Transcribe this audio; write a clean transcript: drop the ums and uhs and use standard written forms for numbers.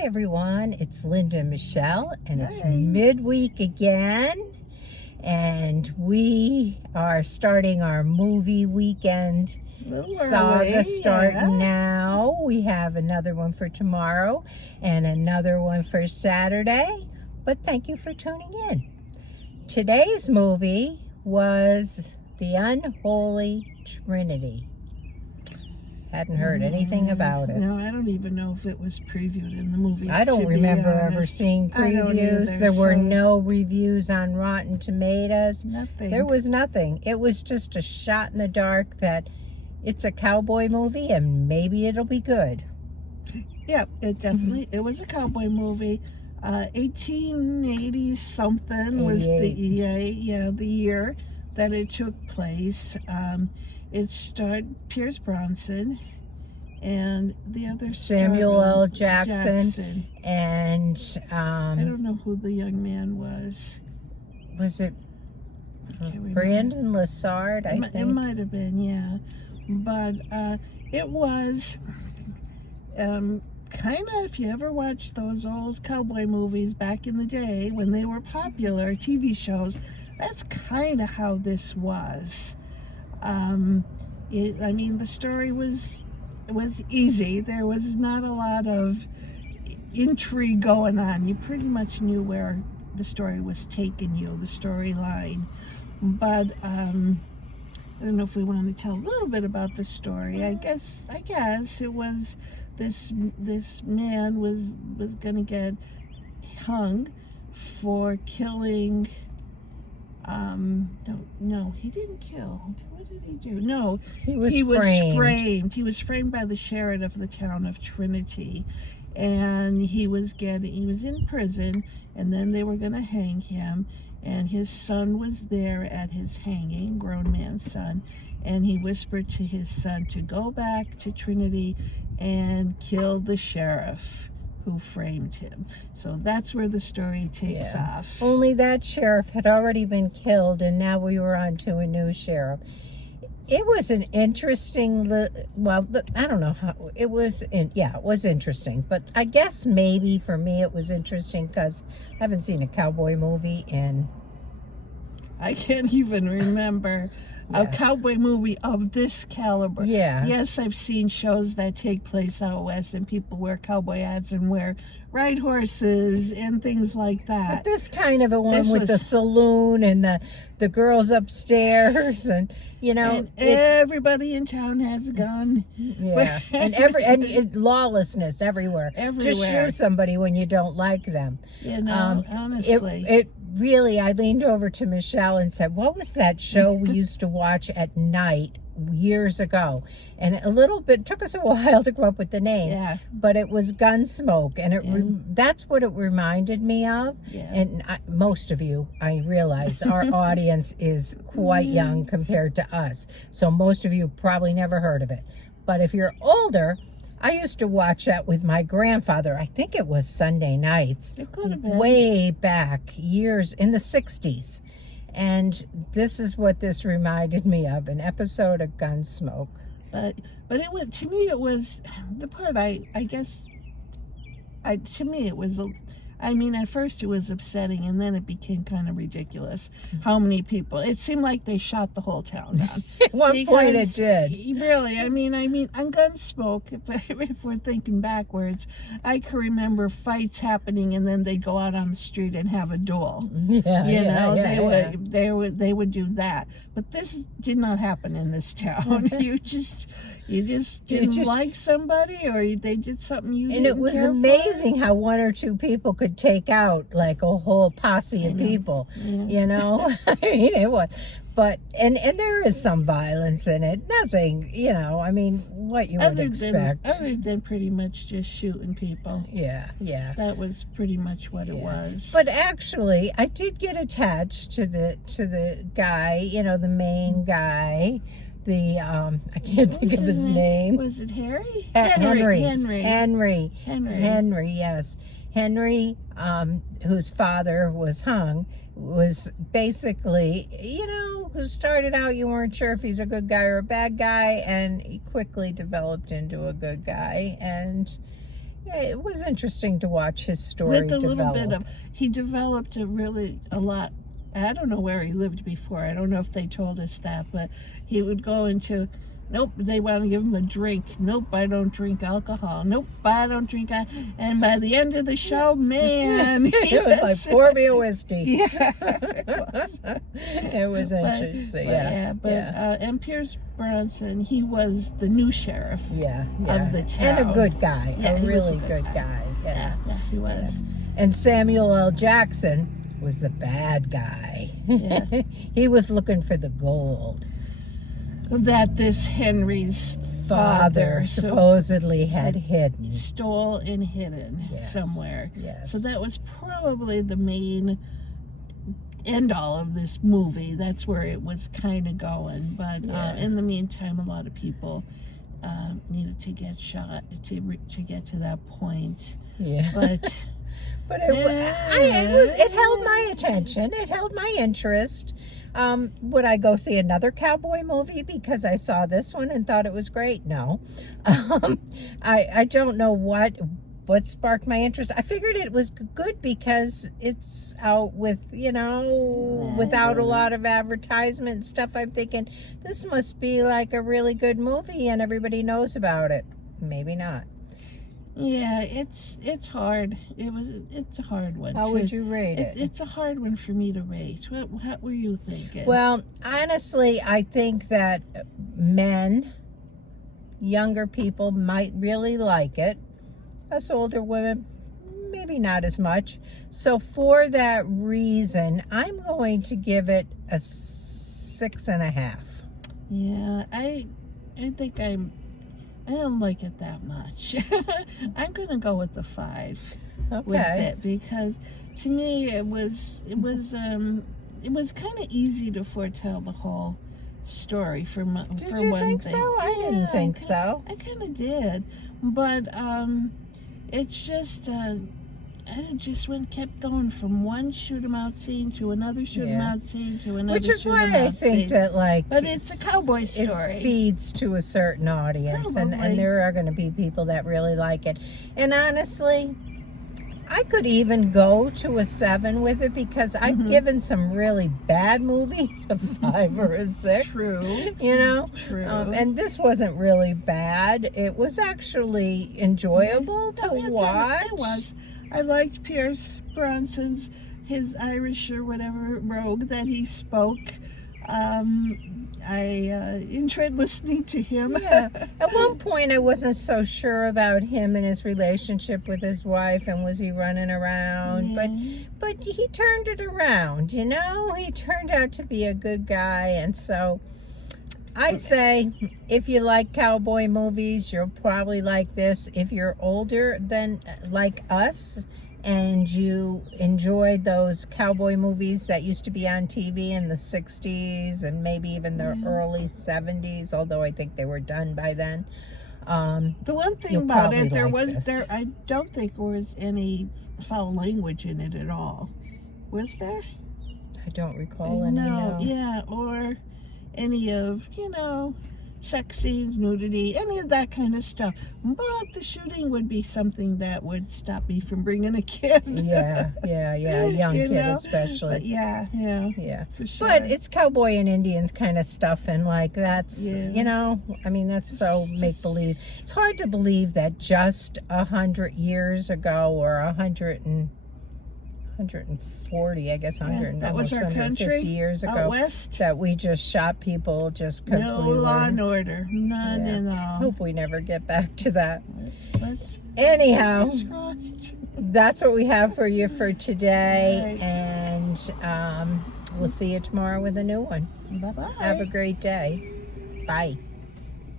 Hi everyone, it's Linda and Michelle, and it's Hey. midweek again, and we are starting our movie weekend saga starting now. We have another one for tomorrow and another one for Saturday, but thank you for tuning in. Today's movie was The Unholy Trinity. Hadn't heard anything about it. No, I don't even know if it was previewed in the movies. I don't remember ever seeing previews. There were no reviews on Rotten Tomatoes. Nothing. There was nothing. It was just a shot in the dark that it's a cowboy movie and maybe it'll be good. Yeah, it definitely, it was a cowboy movie. 1880 something was the year that it took place. It starred Pierce Bronson and the other Samuel L. Jackson. And I don't know who the young man was. Was it Brandon Lassard? I think it might have been, yeah. But it was kind of, if you ever watched those old cowboy movies back in the day when they were popular, TV shows, that's kind of how this was. I mean, the story was easy. There was not a lot of intrigue going on. You pretty much knew where the story was taking you, the storyline. But I don't know if we want to tell a little bit about the story. I guess it was this man was gonna get hung for killing. No, he didn't kill. What did he do? No, he was framed. He was framed by the sheriff of the town of Trinity, and he was in prison, and then they were going to hang him, and his son was there at his hanging, grown man's son, and he whispered to his son to go back to Trinity and kill the sheriff who framed him. So that's where the story takes off. Only that sheriff had already been killed, and now we were on to a new sheriff. It was an interesting, I don't know how, it was interesting, but I guess maybe for me it was interesting because I haven't seen a cowboy movie in... I can't even remember a cowboy movie of this caliber. Yeah. Yes, I've seen shows that take place out west and people wear cowboy hats and ride horses and things like that. But this kind of a one with the saloon and the girls upstairs and, you know. And everybody in town has a gun. Yeah. and lawlessness everywhere. Just shoot somebody when you don't like them. You know, honestly. It really, I leaned over to Michelle and said, what was that show we used to watch at night years ago? And it took us a while to come up with the name, but it was Gunsmoke, and that's what it reminded me of. And most of you, I realize our audience is quite young compared to us, so most of you probably never heard of it. But if you're older, I used to watch that with my grandfather. I think it was Sunday nights. It could have been. Way back, years in the 60s. And this is what this reminded me of, an episode of Gunsmoke. But it was, to me, it was the part to me it was, I mean, at first it was upsetting, and then it became kind of ridiculous how many people. It seemed like they shot the whole town down. At one point it did. Really, I mean, on Gunsmoke, if we're thinking backwards, I can remember fights happening, and then they'd go out on the street and have a duel. They would do that. But this did not happen in this town. You just didn't like somebody, or they did something you didn't care for. And it was amazing how one or two people could take out like a whole posse of people. You know, I mean, it was. But and there is some violence in it. Nothing, you know. I mean, what you would expect. Other than pretty much just shooting people. Yeah. That was pretty much what it was. But actually, I did get attached to the guy. You know, the main guy. I can't think of his name. Was it Harry? Henry, yes. Henry, whose father was hung, was basically, you know, who started out, you weren't sure if he's a good guy or a bad guy, and he quickly developed into a good guy. And Yeah, it was interesting to watch his story With a little develop. bit of, he developed a lot. I don't know where he lived before. I don't know if they told us that, but he would go into, nope, they want to give him a drink. Nope, I don't drink alcohol. Nope, I don't drink alcohol. And by the end of the show, man, it was like, pour me a whiskey. Yeah, it was interesting. And Pierce Bronson, he was the new sheriff of the town. And a good guy, Yeah, a really good guy. Yeah, he was. Yeah. And Samuel L. Jackson was the bad guy. Yeah. He was looking for the gold That this Henry's father supposedly had hidden. Stole and hidden somewhere. Yes. So that was probably the main end all of this movie. That's where it was kind of going. But in the meantime, a lot of people needed to get shot to get to that point. Yeah. But it held my attention. It held my interest. Would I go see another cowboy movie because I saw this one and thought it was great? No. I don't know what sparked my interest. I figured it was good because it's out with, without a lot of advertisement and stuff. I'm thinking this must be like a really good movie and everybody knows about it. Maybe not. Yeah, it's hard. It's a hard one. How would you rate it? It's a hard one for me to rate. What were you thinking? Well, honestly, I think that men, younger people might really like it. Us older women, maybe not as much. So for that reason, I'm going to give it a 6.5. Yeah, I think I don't like it that much. I'm gonna go with the 5 with it because to me it was kind of easy to foretell the whole story for one thing. Did you think so? I didn't think so. I kind of did, but it's just I just kept going from one shoot 'em out scene to another shoot 'em out scene to another. Which is why I think that but it's a cowboy story. It feeds to a certain audience, and there are going to be people that really like it. And honestly, I could even go to a 7 with it because I've given some really bad movies a 5 or a 6. True. True. And this wasn't really bad. It was actually enjoyable to watch. It was. I liked Pierce Bronson's, his Irish or whatever brogue that he spoke. I enjoyed listening to him. Yeah. At one point, I wasn't so sure about him and his relationship with his wife, and was he running around? Yeah. But he turned it around. He turned out to be a good guy, and so I say, if you like cowboy movies, you'll probably like this. If you're older than like us, and you enjoyed those cowboy movies that used to be on TV in the 60s and maybe even the early 70s, although I think they were done by then. The one thing about it, I don't think there was any foul language in it at all. Was there? I don't recall any. No, yeah, or any of, sex scenes, nudity, any of that kind of stuff. But the shooting would be something that would stop me from bringing a kid. Yeah, young kid especially. But yeah. For sure. But it's cowboy and Indians kind of stuff, and that's, that's so make-believe. It's hard to believe that just 100 years ago, or 140, I guess, 100, that was almost our 150 country, years ago, out west, that we just shot people just because no we were. law and order, none at all. Hope we never get back to that. Let's Anyhow, that's what we have for you for today, and we'll see you tomorrow with a new one. Bye-bye. Have a great day. Bye.